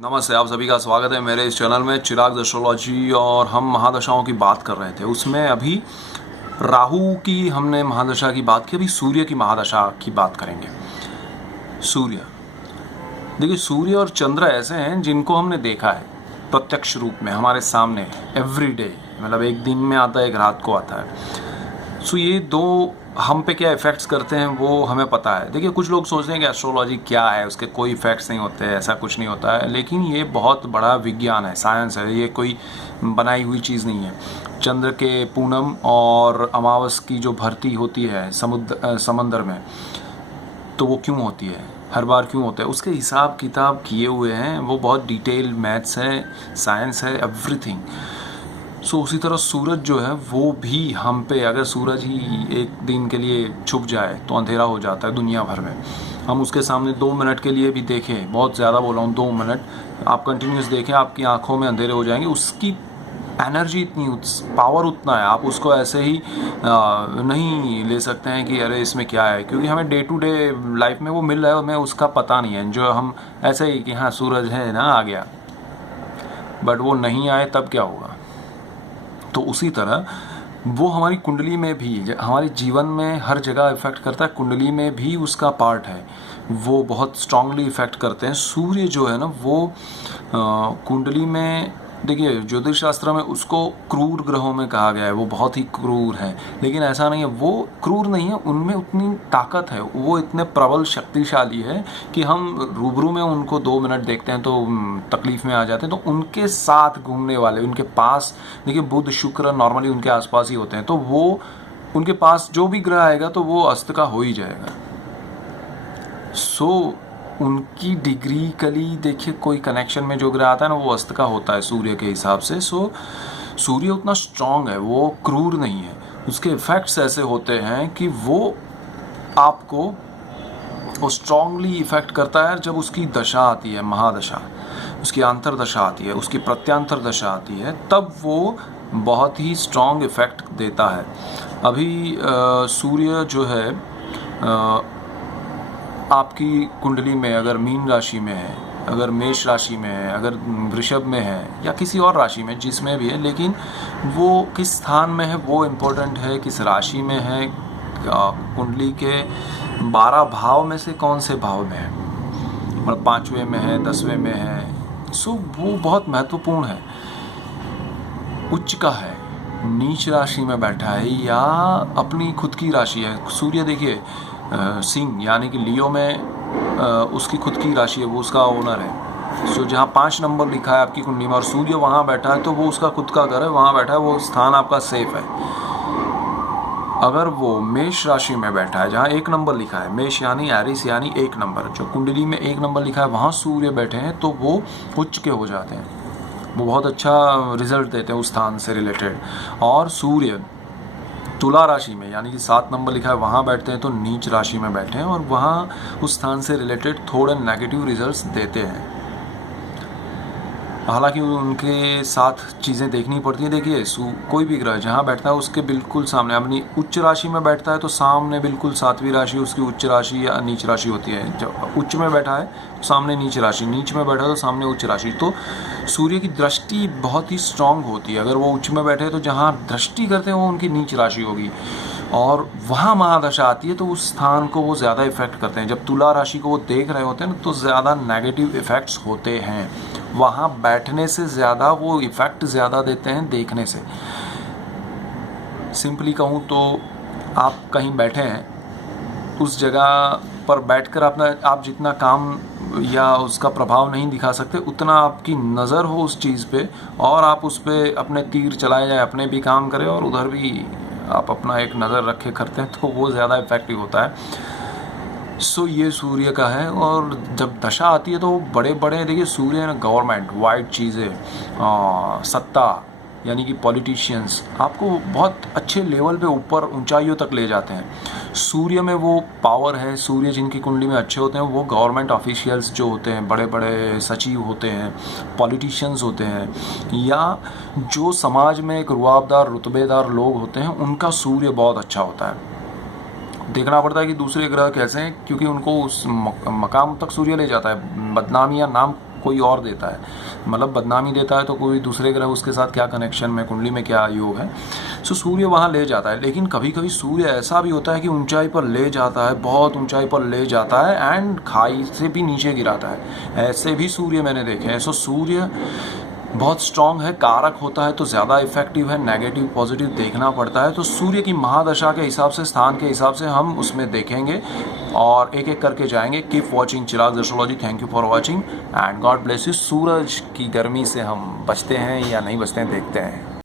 नमस्ते, आप सभी का स्वागत है मेरे इस चैनल में चिराग एस्ट्रोलॉजी। और हम महादशाओं की बात कर रहे थे, उसमें अभी राहु की हमने महादशा की बात की, अभी सूर्य की महादशा की बात करेंगे। सूर्य, देखिए सूर्य और चंद्र ऐसे हैं जिनको हमने देखा है प्रत्यक्ष रूप में हमारे सामने एवरी डे, मतलब एक दिन में आता है, एक रात को आता है। सो ये दो हम पे क्या इफ़ेक्ट्स करते हैं वो हमें पता है। देखिए कुछ लोग सोचते हैं कि एस्ट्रोलॉजी क्या है, उसके कोई इफ़ेक्ट्स नहीं होते, ऐसा कुछ नहीं होता है, लेकिन ये बहुत बड़ा विज्ञान है, साइंस है, ये कोई बनाई हुई चीज़ नहीं है। चंद्र के पूनम और अमावस की जो भर्ती होती है समंदर में, तो वो क्यों होती है, हर बार क्यों होता है, उसके हिसाब किताब किए हुए हैं, वो बहुत डिटेल मैथ्स है, साइंस है, एवरीथिंग। सो उसी तरह सूरज जो है वो भी हम पे, अगर सूरज ही एक दिन के लिए छुप जाए तो अंधेरा हो जाता है दुनिया भर में। हम उसके सामने 2 मिनट के लिए भी देखें, बहुत ज़्यादा बोल रहा हूँ, 2 मिनट आप कंटिन्यूस देखें, आपकी आंखों में अंधेरे हो जाएंगे। उसकी एनर्जी इतनी, पावर उतना है, आप उसको ऐसे ही नहीं ले सकते हैं कि अरे इसमें क्या है, क्योंकि हमें डे टू डे लाइफ में वो मिल रहा है, हमें उसका पता नहीं है। जो हम ऐसे ही कि हाँ सूरज है ना, आ गया, बट वो नहीं आए तब क्या होगा। तो उसी तरह वो हमारी कुंडली में भी, हमारे जीवन में हर जगह इफ़ेक्ट करता है, कुंडली में भी उसका पार्ट है, वो बहुत स्ट्रांगली इफ़ेक्ट करते हैं। सूर्य जो है ना वो कुंडली में, देखिए ज्योतिष शास्त्र में उसको क्रूर ग्रहों में कहा गया है, वो बहुत ही क्रूर है, लेकिन ऐसा नहीं है, वो क्रूर नहीं है, उनमें उतनी ताकत है, वो इतने प्रबल शक्तिशाली है कि हम रूबरू में उनको 2 मिनट देखते हैं तो तकलीफ में आ जाते हैं। तो उनके साथ घूमने वाले, उनके पास, देखिए बुध शुक्र नॉर्मली उनके आसपास ही होते हैं, तो वो उनके पास जो भी ग्रह आएगा तो वो अस्त का हो ही जाएगा। सो उनकी डिग्री कली देखिए, कोई कनेक्शन में जो ग्रह आता है ना वो अस्त का होता है सूर्य के हिसाब से। सो सूर्य उतना स्ट्रांग है, वो क्रूर नहीं है, उसके इफेक्ट्स ऐसे होते हैं कि वो आपको वो स्ट्रांगली इफेक्ट करता है। जब उसकी दशा आती है, महादशा, उसकी अंतरदशा आती है, उसकी प्रत्यांतर दशा आती है, तब वो बहुत ही स्ट्रांग इफेक्ट देता है। अभी सूर्य जो है आपकी कुंडली में अगर मीन राशि में है, अगर मेष राशि में है, अगर वृषभ में है, या किसी और राशि में, जिसमें भी है, लेकिन वो किस स्थान में है वो इम्पोर्टेंट है, किस राशि में है, कुंडली के 12 भाव में से कौन से भाव में है, मतलब 5वें में है, 10वें में है। सो वो बहुत महत्वपूर्ण है। उच्च का है, नीच राशि में बैठा है, या अपनी खुद की राशि है। सूर्य देखिए सिंह यानी कि लियो में उसकी खुद की राशि है, वो उसका ओनर है। सो जहाँ 5 नंबर लिखा है आपकी कुंडली में और सूर्य वहाँ बैठा है, तो वो उसका खुद का घर है, वहाँ बैठा है, वो स्थान आपका सेफ है। अगर वो मेष राशि में बैठा है, जहाँ 1 नंबर लिखा है, मेष यानी एरिस यानी 1 नंबर, जो कुंडली में 1 नंबर लिखा है वहाँ सूर्य बैठे हैं, तो वो उच्च के हो जाते हैं, वो बहुत अच्छा रिजल्ट देते हैं उस स्थान से रिलेटेड। और सूर्य तुला राशि में यानी कि 7 नंबर लिखा है वहाँ बैठते हैं, तो नीच राशि में बैठे हैं, और वहाँ उस स्थान से रिलेटेड थोड़े नेगेटिव रिजल्ट्स देते हैं। हालांकि उनके साथ चीज़ें देखनी पड़ती हैं। देखिए कोई भी ग्रह जहाँ बैठता है उसके बिल्कुल सामने, अपनी उच्च राशि में बैठता है तो सामने बिल्कुल 7वीं राशि उसकी उच्च राशि या नीच राशि होती है। जब उच्च में बैठा है तो सामने नीच राशि, नीच में बैठा है तो सामने उच्च राशि। तो सूर्य की दृष्टि बहुत ही स्ट्रांग होती है। अगर वो उच्च में बैठे तो जहाँ दृष्टि करते हैं वो उनकी नीच राशि होगी, और वहाँ महादशा आती है तो उस स्थान को वो ज़्यादा इफेक्ट करते हैं। जब तुला राशि को वो देख रहे होते हैं ना, तो ज़्यादा नेगेटिव इफेक्ट्स होते हैं, वहाँ बैठने से ज़्यादा वो इफ़ेक्ट ज़्यादा देते हैं देखने से। सिंपली कहूँ तो आप कहीं बैठे हैं, उस जगह पर बैठकर आप जितना काम या उसका प्रभाव नहीं दिखा सकते, उतना आपकी नज़र हो उस चीज़ पे, और आप उस पर अपने तीर चलाए जाए, अपने भी काम करें और उधर भी आप अपना एक नज़र रखे करते हैं, तो वो ज़्यादा इफ़ेक्टिव होता है। सो ये सूर्य का है। और जब दशा आती है तो बड़े बड़े, देखिए सूर्य है गवर्नमेंट, वाइड चीज़ें, सत्ता यानी कि पॉलिटिशियंस, आपको बहुत अच्छे लेवल पे ऊपर ऊंचाइयों तक ले जाते हैं। सूर्य में वो पावर है। सूर्य जिनकी कुंडली में अच्छे होते हैं वो गवर्नमेंट ऑफिशियल्स जो होते हैं, बड़े बड़े सचिव होते हैं, पॉलिटिशियंस होते हैं, या जो समाज में एक रुआबदार रुतबेदार लोग होते हैं, उनका सूर्य बहुत अच्छा होता है। देखना पड़ता है कि दूसरे ग्रह कैसे हैं, क्योंकि उनको उस मकाम तक सूर्य ले जाता है। बदनामी या नाम कोई और देता है, मतलब बदनामी देता है तो कोई दूसरे ग्रह उसके साथ क्या कनेक्शन में, कुंडली में क्या योग है। सो सूर्य वहाँ ले जाता है, लेकिन कभी कभी सूर्य ऐसा भी होता है कि ऊंचाई पर ले जाता है, बहुत ऊंचाई पर ले जाता है एंड खाई से भी नीचे गिराता है। ऐसे भी सूर्य मैंने देखे हैं। सो सूर्य बहुत स्ट्रांग है, कारक होता है तो ज़्यादा इफेक्टिव है, नेगेटिव पॉजिटिव देखना पड़ता है। तो सूर्य की महादशा के हिसाब से, स्थान के हिसाब से हम उसमें देखेंगे और एक एक करके जाएंगे। Keep watching Chirag astrology. Thank you for watching and God bless you. सूरज की गर्मी से हम बचते हैं या नहीं बचते हैं, देखते हैं।